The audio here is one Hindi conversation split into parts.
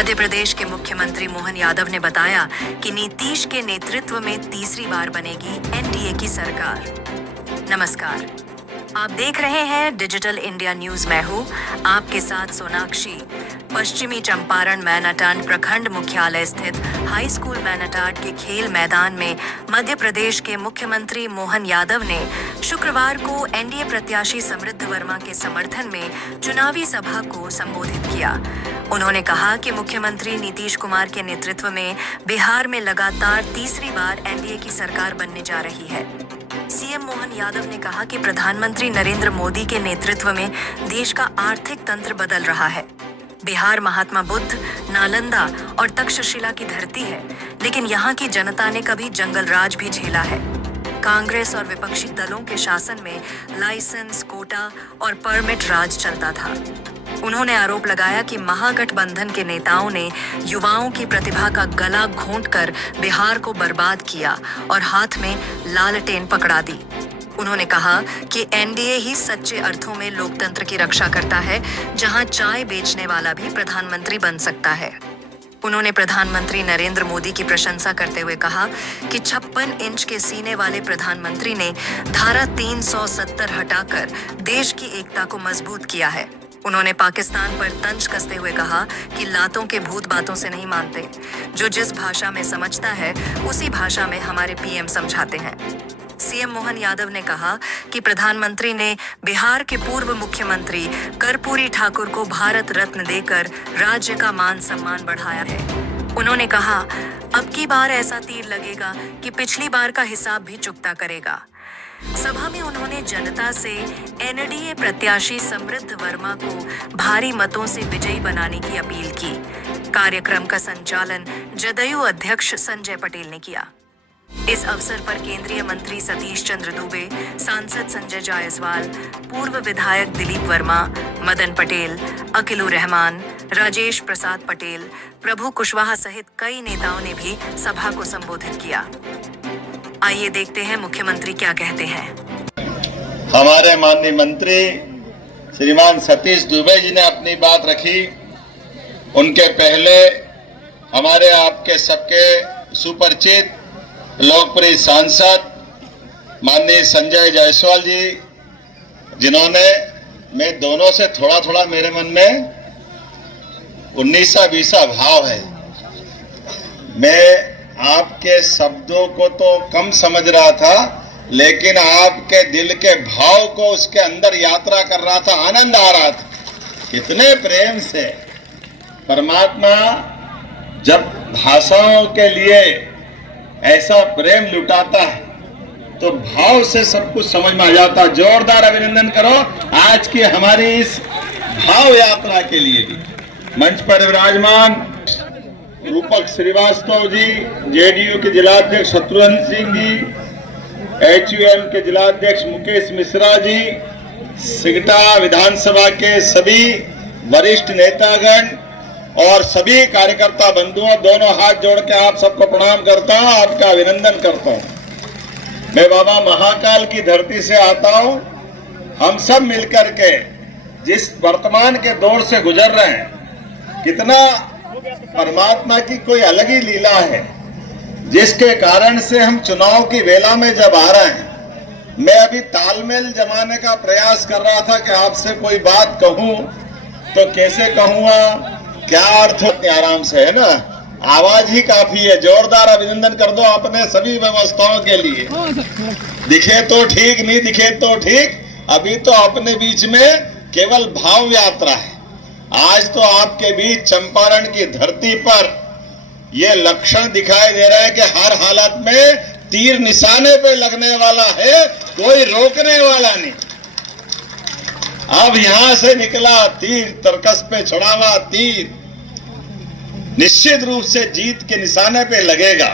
मध्य प्रदेश के मुख्यमंत्री मोहन यादव ने बताया कि नीतीश के नेतृत्व में तीसरी बार बनेगी एनडीए की सरकार। नमस्कार, आप देख रहे हैं डिजिटल इंडिया न्यूज। मैं हूँ आपके साथ सोनाक्षी। पश्चिमी चंपारण मैनाटांड प्रखंड मुख्यालय स्थित हाई स्कूल मैनाटांड के खेल मैदान में मध्य प्रदेश के मुख्यमंत्री मोहन यादव ने शुक्रवार को एनडीए प्रत्याशी समृद्ध वर्मा के समर्थन में चुनावी सभा को संबोधित किया। उन्होंने कहा कि मुख्यमंत्री नीतीश कुमार के नेतृत्व में बिहार में लगातार तीसरी बार एनडीए की सरकार बनने जा रही है। सीएम मोहन यादव ने कहा कि प्रधानमंत्री नरेंद्र मोदी के नेतृत्व में देश का आर्थिक तंत्र बदल रहा है। बिहार महात्मा बुद्ध, नालंदा और तक्षशिला की धरती है, लेकिन यहाँ की जनता ने कभी जंगल राज भी झेला है। कांग्रेस और विपक्षी दलों के शासन में लाइसेंस, कोटा और परमिट राज चलता था। उन्होंने आरोप लगाया कि महागठबंधन के नेताओं ने युवाओं की प्रतिभा का गला घोंटकर बिहार को बर्बाद किया और हाथ में लालटेन पकड़ा दी। उन्होंने कहा कि एनडीए ही सच्चे अर्थों में लोकतंत्र की रक्षा करता है, जहां चाय बेचने वाला भी प्रधानमंत्री बन सकता है। उन्होंने प्रधानमंत्री नरेंद्र मोदी की प्रशंसा करते हुए कहा कि 56 इंच के सीने वाले प्रधानमंत्री ने धारा 370 हटाकर देश की एकता को मजबूत किया है। उन्होंने पाकिस्तान पर तंज कसते हुए कहा कि लातों के भूत बातों से नहीं मानते। जो जिस भाषा में समझता है उसी भाषा में हमारे पीएम समझाते हैं। सीएम मोहन यादव ने कहा कि प्रधानमंत्री ने बिहार के पूर्व मुख्यमंत्री कर्पूरी ठाकुर को भारत रत्न देकर राज्य का मान सम्मान बढ़ाया है। उन्होंने कहा, अब की बार ऐसा तीर लगेगा कि पिछली बार का हिसाब भी चुकता करेगा। सभा में उन्होंने जनता से एनडीए प्रत्याशी समृद्ध वर्मा को भारी मतों से विजयी बनाने की अपील की। कार्यक्रम का संचालन जदयू अध्यक्ष संजय पटेल ने किया। इस अवसर पर केंद्रीय मंत्री सतीश चंद्र दुबे, सांसद संजय जायसवाल, पूर्व विधायक दिलीप वर्मा, मदन पटेल, अकीलुर रहमान, राजेश प्रसाद पटेल, प्रभु कुशवाहा सहित कई नेताओं ने भी सभा को संबोधित किया। आइए देखते हैं मुख्यमंत्री क्या कहते हैं। हमारे माननीय मंत्री श्रीमान सतीश दुबे जी ने अपनी बात रखी। उनके पहले हमारे आपके सबके सुपरिचित लोकप्रिय सांसद माननीय संजय जायसवाल जी, जिन्होंने मैं दोनों से थोड़ा थोड़ा मेरे मन में 19-20 भाव है। मैं आपके शब्दों को तो कम समझ रहा था, लेकिन आपके दिल के भाव को उसके अंदर यात्रा कर रहा था, आनंद आ रहा था। कितने प्रेम से परमात्मा जब भाषाओं के लिए ऐसा प्रेम लुटाता है तो भाव से सब कुछ समझ में आ जाता। जोरदार अभिनंदन करो आज की हमारी इस भाव यात्रा के लिए भी। मंच पर विराजमान रूपक श्रीवास्तव जी, जेडीयू के जिलाध्यक्ष शत्रुघ्न सिंह जी, एचयूएम के जिलाध्यक्ष मुकेश मिश्रा जी, सिगटा विधानसभा के सभी वरिष्ठ नेतागण और सभी कार्यकर्ता बंधुओं, दोनों हाथ जोड़ के आप सबको प्रणाम करता हूं, आपका अभिनंदन करता हूं। मैं बाबा महाकाल की धरती से आता हूं। हम सब मिलकर के जिस वर्तमान के दौर से गुजर रहे हैं, कितना परमात्मा की कोई अलग ही लीला है, जिसके कारण से हम चुनाव की वेला में जब आ रहे हैं। मैं अभी तालमेल जमाने का प्रयास कर रहा था कि आपसे कोई बात कहूं तो कैसे कहूंगा, क्या अर्थ हो। आराम से है ना, आवाज ही काफी है। जोरदार अभिनंदन कर दो अपने सभी व्यवस्थाओं के लिए। दिखे तो ठीक, नहीं दिखे तो ठीक, अभी तो अपने बीच में केवल भाव यात्रा है। आज तो आपके बीच चंपारण की धरती पर यह लक्षण दिखाई दे रहा है कि हर हालत में तीर निशाने पे लगने वाला है, कोई रोकने वाला नहीं। अब यहां से निकला तीर, तरकस पे चढ़ा हुआ तीर निश्चित रूप से जीत के निशाने पे लगेगा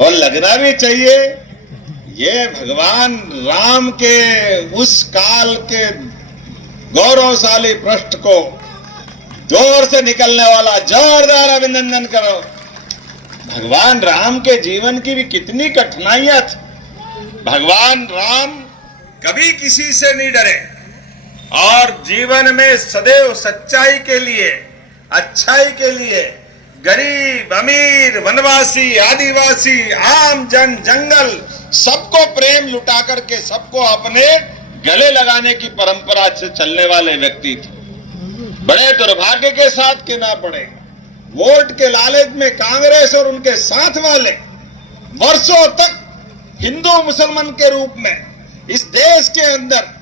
और लगना भी चाहिए। ये भगवान राम के उस काल के गौरवशाली पृष्ठ को जोर से निकलने वाला, जोरदार अभिनंदन करो। भगवान राम के जीवन की भी कितनी कठिनाइयां थी। भगवान राम कभी किसी से नहीं डरे और जीवन में सदैव सच्चाई के लिए अच्छाई के लिए गरीब अमीर वनवासी आदिवासी आम जन जंगल सबको प्रेम लुटा करके सबको अपने गले लगाने की परंपरा से चलने वाले व्यक्ति थे। बड़े दुर्भाग्य के साथ कहना पड़े, वोट के लालच में कांग्रेस और उनके साथ वाले वर्षों तक हिंदू मुसलमान के रूप में इस देश के अंदर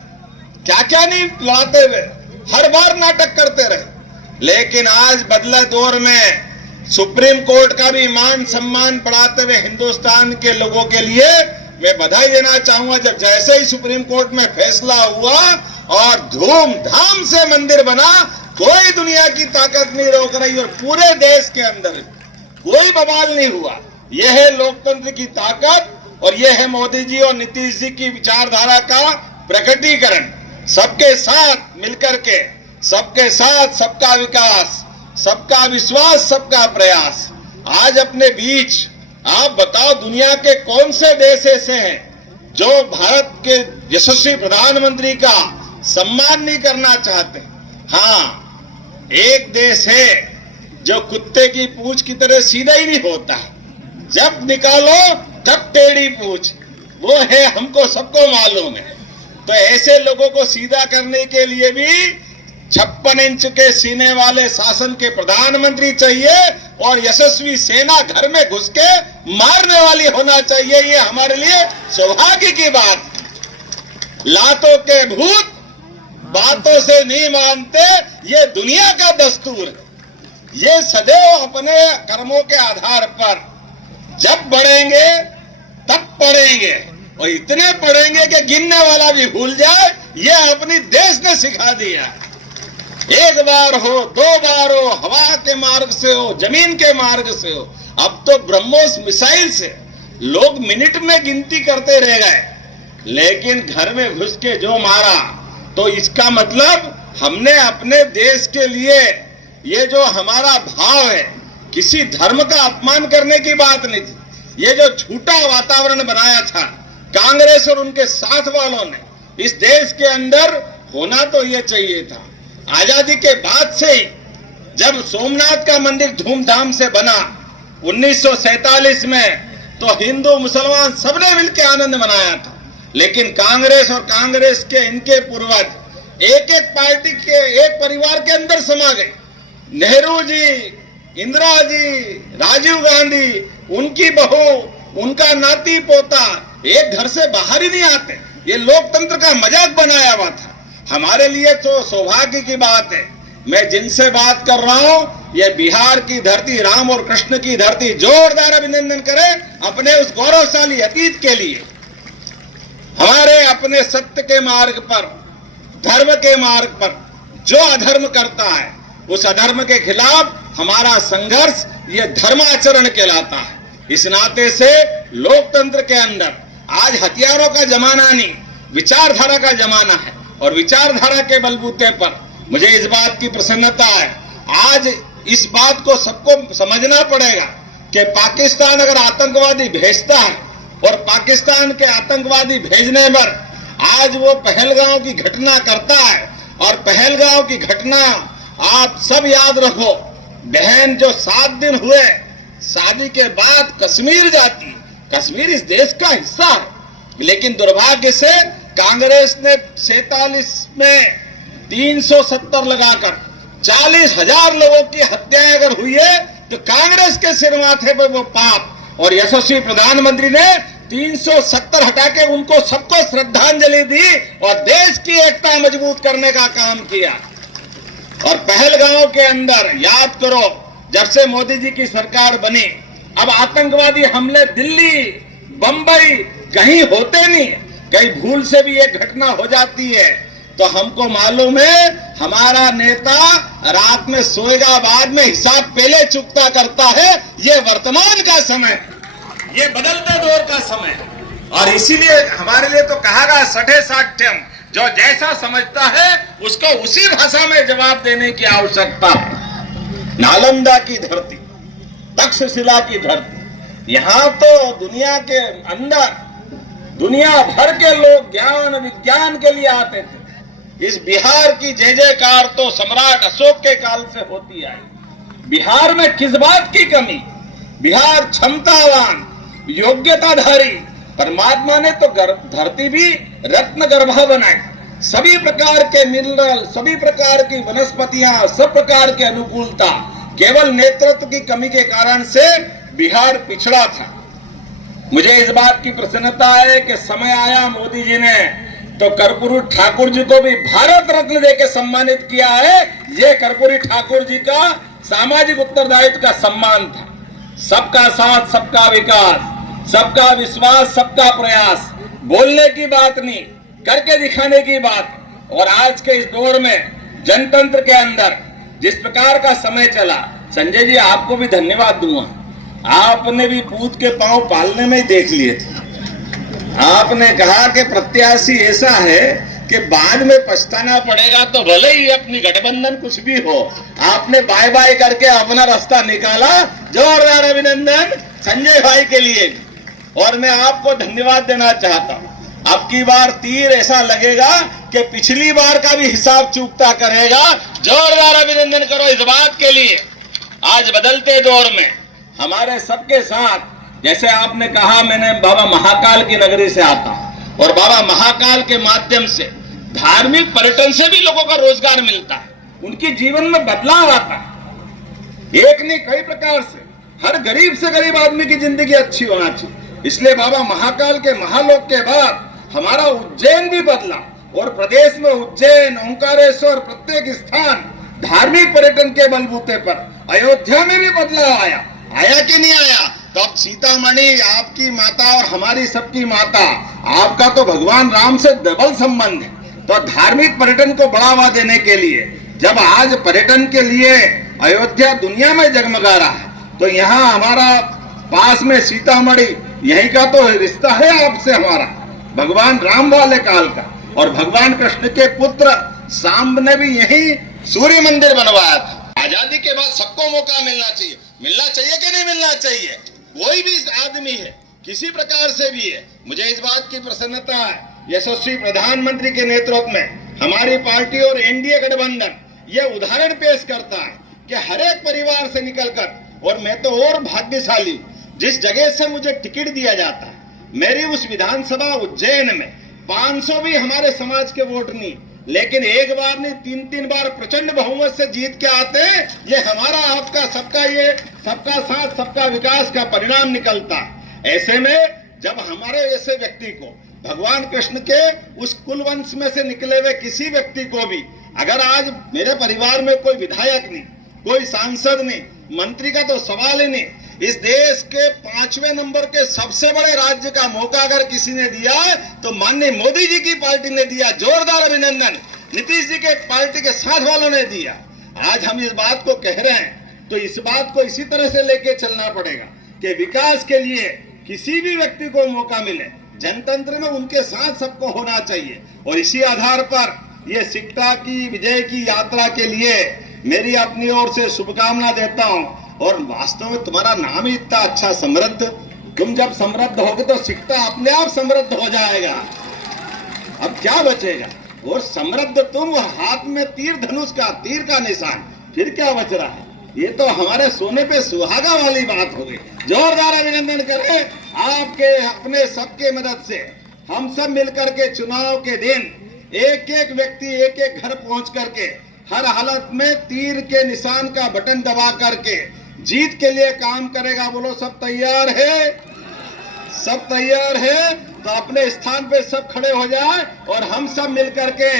क्या क्या नहीं लाते हुए हर बार नाटक करते रहे। लेकिन आज बदले दौर में सुप्रीम कोर्ट का भी मान सम्मान बढ़ाते हुए हिंदुस्तान के लोगों के लिए मैं बधाई देना चाहूंगा। जब जैसे ही सुप्रीम कोर्ट में फैसला हुआ और धूमधाम से मंदिर बना, कोई दुनिया की ताकत नहीं रोक रही और पूरे देश के अंदर कोई बवाल नहीं हुआ। यह है लोकतंत्र की ताकत और यह है मोदी जी और नीतीश जी की विचारधारा का प्रकटीकरण। सबके साथ मिलकर के, सबके साथ सबका विकास, सबका विश्वास, सबका प्रयास। आज अपने बीच आप बताओ, दुनिया के कौन से देश ऐसे हैं जो भारत के यशस्वी प्रधानमंत्री का सम्मान नहीं करना चाहते? हाँ, एक देश है जो कुत्ते की पूंछ की तरह सीधा ही नहीं होता, जब निकालो तब टेढ़ी पूंछ, वो है हमको सबको मालूम है। तो ऐसे लोगों को सीधा करने के लिए भी 56 इंच के सीने वाले शासन के प्रधानमंत्री चाहिए और यशस्वी सेना घर में घुस के मारने वाली होना चाहिए। ये हमारे लिए सौभाग्य की बात। लातों के भूत बातों से नहीं मानते, ये दुनिया का दस्तूर है। ये सदैव अपने कर्मों के आधार पर जब बढ़ेंगे तब पढ़ेंगे और इतने पढ़ेंगे कि गिनने वाला भी भूल जाए। ये अपनी देश ने सिखा दिया। एक बार हो, दो बार हो, हवा के मार्ग से हो, जमीन के मार्ग से हो, अब तो ब्रह्मोस मिसाइल से लोग मिनट में गिनती करते रह गए। लेकिन घर में घुस के जो मारा, तो इसका मतलब हमने अपने देश के लिए ये जो हमारा भाव है, किसी धर्म का अपमान करने की बात नहीं थी। ये जो झूठा वातावरण बनाया था कांग्रेस और उनके साथ वालों ने, इस देश के अंदर होना तो ये चाहिए था। आजादी के बाद से ही जब सोमनाथ का मंदिर धूमधाम से बना 1947 में, तो हिंदू मुसलमान सबने मिलकर आनंद मनाया था। लेकिन कांग्रेस और कांग्रेस के इनके पूर्वज एक एक पार्टी के एक परिवार के अंदर समा गए। नेहरू जी, इंदिरा जी, राजीव गांधी, उनकी बहू, उनका नाती पोता एक घर से बाहर ही नहीं आते। ये लोकतंत्र का मजाक बनाया हुआ था। हमारे लिए तो सौभाग्य की बात है। मैं जिनसे बात कर रहा हूं, ये बिहार की धरती, राम और कृष्ण की धरती, जोरदार अभिनंदन करें अपने उस गौरवशाली अतीत के लिए। हमारे अपने सत्य के मार्ग पर, धर्म के मार्ग पर जो अधर्म करता है, उस अधर्म के खिलाफ हमारा संघर्ष ये धर्माचरण कहलाता है। इस नाते से लोकतंत्र के अंदर आज हथियारों का जमाना नहीं, विचारधारा का जमाना है। और विचारधारा के बलबूते पर मुझे इस बात की प्रसन्नता है, आज इस बात को सबको समझना पड़ेगा कि पाकिस्तान अगर आतंकवादी भेजता है और पाकिस्तान के आतंकवादी भेजने पर आज वो पहलगांव की घटना करता है, और पहलगांव की घटना आप सब याद रखो, बहन जो 7 दिन हुए शादी के बाद कश्मीर जाती, कश्मीर इस देश का हिस्सा है। लेकिन दुर्भाग्य से कांग्रेस ने 47 में 370 लगाकर 40,000 लोगों की हत्याएं अगर हुई है, तो कांग्रेस के सिर माथे पर वो पाप। और यशस्वी प्रधानमंत्री ने 370 हटा के उनको सबको श्रद्धांजलि दी और देश की एकता मजबूत करने का काम किया। और पहलगांव के अंदर याद करो, जब से मोदी जी की सरकार बनी, अब आतंकवादी हमले दिल्ली, बंबई कहीं होते नहीं, कहीं भूल से भी एक घटना हो जाती है तो हमको मालूम है हमारा नेता रात में सोएगा, बाद में हिसाब पहले चुकता करता है। ये वर्तमान का समय, ये बदलते दौर का समय, और इसीलिए हमारे लिए तो कहा गया सठे साठ्यम, जो जैसा समझता है उसको उसी भाषा में जवाब देने की आवश्यकता है। नालंदा की धरती, तक्षशिला की धरती, यहाँ तो दुनिया के अंदर दुनिया भर के लोग ज्ञान विज्ञान के लिए आते थे। इस बिहार की जय जयकार तो सम्राट अशोक के काल से होती आई। बिहार में किस बात की कमी? बिहार क्षमतावान, योग्यताधारी, परमात्मा ने तो धरती भी रत्न गर्भा बनाई, सभी प्रकार के मिनरल, सभी प्रकार की वनस्पतियां, सब प्रकार की अनुकूलता, केवल नेतृत्व की कमी के कारण से बिहार पिछड़ा था। मुझे इस बात की प्रसन्नता है कि समय आया, मोदी जी ने तो कर्पूरी ठाकुर जी को भी भारत रत्न देकर सम्मानित किया है। ये कर्पूरी ठाकुर जी का सामाजिक उत्तरदायित्व का सम्मान था। सबका साथ, सबका विकास, सबका विश्वास, सबका प्रयास, बोलने की बात नहीं, करके दिखाने की बात। और आज के इस दौर में जनतंत्र के अंदर जिस प्रकार का समय चला, संजय जी आपको भी धन्यवाद दूंगा। आपने भी पूत के पांव पालने में ही देख लिए थे। आपने कहा कि प्रत्याशी ऐसा है कि बाद में पछताना पड़ेगा, तो भले ही अपनी गठबंधन कुछ भी हो, आपने बाय बाय करके अपना रास्ता निकाला। जोरदार अभिनंदन संजय भाई के लिए। और मैं आपको धन्यवाद देना चाहता हूं। अब की बार तीर ऐसा लगेगा कि पिछली बार का भी हिसाब चूकता करेगा। जोरदार अभिनंदन करो इस बात के लिए। आज बदलते दौर में हमारे सबके साथ, जैसे आपने कहा, मैंने बाबा महाकाल की नगरी से आता हूं और बाबा महाकाल के माध्यम से धार्मिक पर्यटन से भी लोगों का रोजगार मिलता है, उनके जीवन में बदलाव आता है। एक नहीं, कई प्रकार से हर गरीब से गरीब आदमी की जिंदगी अच्छी होना चाहिए। इसलिए बाबा महाकाल के महालोक के बाद हमारा उज्जैन भी बदला और प्रदेश में उज्जैन, ओंकारेश्वर, प्रत्येक स्थान धार्मिक पर्यटन के बलबूते पर, अयोध्या में भी बदलाव आया कि नहीं आया? तो अब सीतामढ़ी आपकी माता और हमारी सबकी माता, आपका तो भगवान राम से डबल संबंध है। तो धार्मिक पर्यटन को बढ़ावा देने के लिए जब आज पर्यटन के लिए अयोध्या दुनिया में जगमगा रहा है, तो यहाँ हमारा पास में सीतामढ़ी, यही का तो रिश्ता है आपसे हमारा, भगवान राम वाले काल का। और भगवान कृष्ण के पुत्र सांब ने भी यही सूर्य मंदिर बनवाया था। आजादी के बाद सबको मौका मिलना चाहिए। मिलना चाहिए कि नहीं मिलना चाहिए? कोई भी आदमी है, किसी प्रकार से भी है, मुझे इस बात की प्रसन्नता है, यशस्वी प्रधानमंत्री के नेतृत्व में हमारी पार्टी और एनडीए गठबंधन यह उदाहरण पेश करता है कि हर एक परिवार से निकलकर, और मैं तो और भाग्यशाली, जिस जगह से मुझे टिकट दिया जाता है, मेरी उस विधानसभा उज्जैन में 500 भी हमारे समाज के वोट नहीं, लेकिन एक बार नहीं, 3-3 बार प्रचंड बहुमत से जीत के आते हैं। ये हमारा, आपका, सबका, ये सबका साथ, सबका विकास का परिणाम निकलता है। ऐसे में जब हमारे ऐसे व्यक्ति को, भगवान कृष्ण के उस कुल वंश में से निकले हुए किसी व्यक्ति को भी, अगर आज मेरे परिवार में कोई विधायक नहीं, कोई सांसद नहीं, मंत्री का तो सवाल ही नहीं, इस देश के 5वें नंबर के सबसे बड़े राज्य का मौका अगर किसी ने दिया तो माननीय मोदी जी की पार्टी ने दिया। जोरदार अभिनंदन नीतीश जी के पार्टी के साथ वालों ने दिया। आज हम इस बात को कह रहे हैं तो इस बात को इसी तरह से लेके चलना पड़ेगा कि विकास के लिए किसी भी व्यक्ति को मौका मिले, जनतंत्र में उनके साथ सबको होना चाहिए। और इसी आधार पर ये सिक्का की विजय की यात्रा के लिए मेरी अपनी ओर से शुभकामना देता हूं। और वास्तव में तुम्हारा नाम ही इतना अच्छा, समृद्ध। तुम जब समृद्ध होगे तो सिक्का अपने आप समृद्ध हो जाएगा। अब क्या बचेगा? और समृद्ध तुम, हाथ में तीर धनुष का, तीर का निशान, फिर क्या बच रहा है? ये तो हमारे सोने पे सुहागा वाली बात हो गई। जोरदार अभिनंदन करें आपके, अपने सबके मदद से हम सब मिलकर के चुनाव के दिन एक एक व्यक्ति, एक एक घर पहुंच करके हर हालत में तीर के निशान का बटन दबा करके जीत के लिए काम करेगा। बोलो सब तैयार है? सब तैयार है? तो अपने स्थान पे सब खड़े हो जाए और हम सब मिलकर के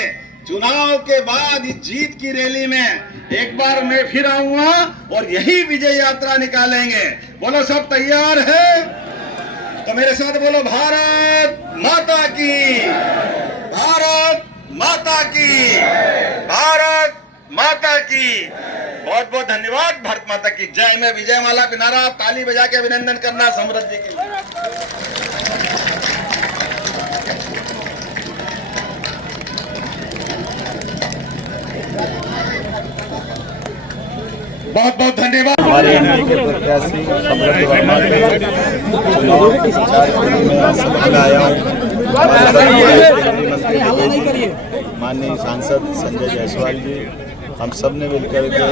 चुनाव के बाद इस जीत की रैली में एक बार मैं फिर आऊंगा और यही विजय यात्रा निकालेंगे। बोलो सब तैयार है? तो मेरे साथ बोलो भारत माता की, भारत माता की, भारत माता की। बहुत बहुत धन्यवाद। भारत माता की जय। में विजय माला पिनारा, आप ताली बजा के अभिनंदन करना समृद्धि के लिए। बहुत बहुत धन्यवाद। हमारे एनडीए के प्रत्याशी समृद्ध वर्मा के चुनाव के प्रचार में सफल आया हूँ। माननीय सांसद संजय जायसवाल जी, हम सब ने मिलकर के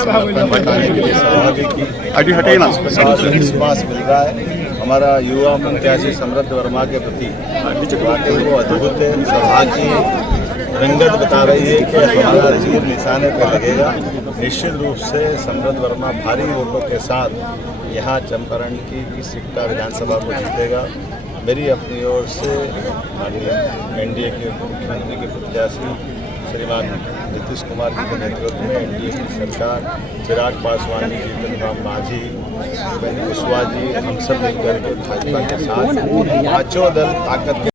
समर्पण बताने के लिए सभा भी की। विश्वास मिल रहा है हमारा युवा प्रत्याशी समृद्ध वर्मा के प्रति वाकई वो अद्भुत है। सभा की रंगत बता रही है कि हमारा तीर निशाने पर लगेगा। निश्चित रूप से समृद्ध वर्मा भारी वोटों के साथ यहाँ चंपारण की सिकटा विधानसभा को जीतेगा। मेरी अपनी ओर से माननीय एनडीए के मुख्यमंत्री के प्रत्याशी श्रीमान नीतीश कुमार जी के नेतृत्व में एनडीए की सरकार, चिराग पासवान जी, जीतन राम मांझी, उपेंद्र कुशवाहा जी, हम सब मिलकर के भाजपा के साथ पांचों दल ताकत के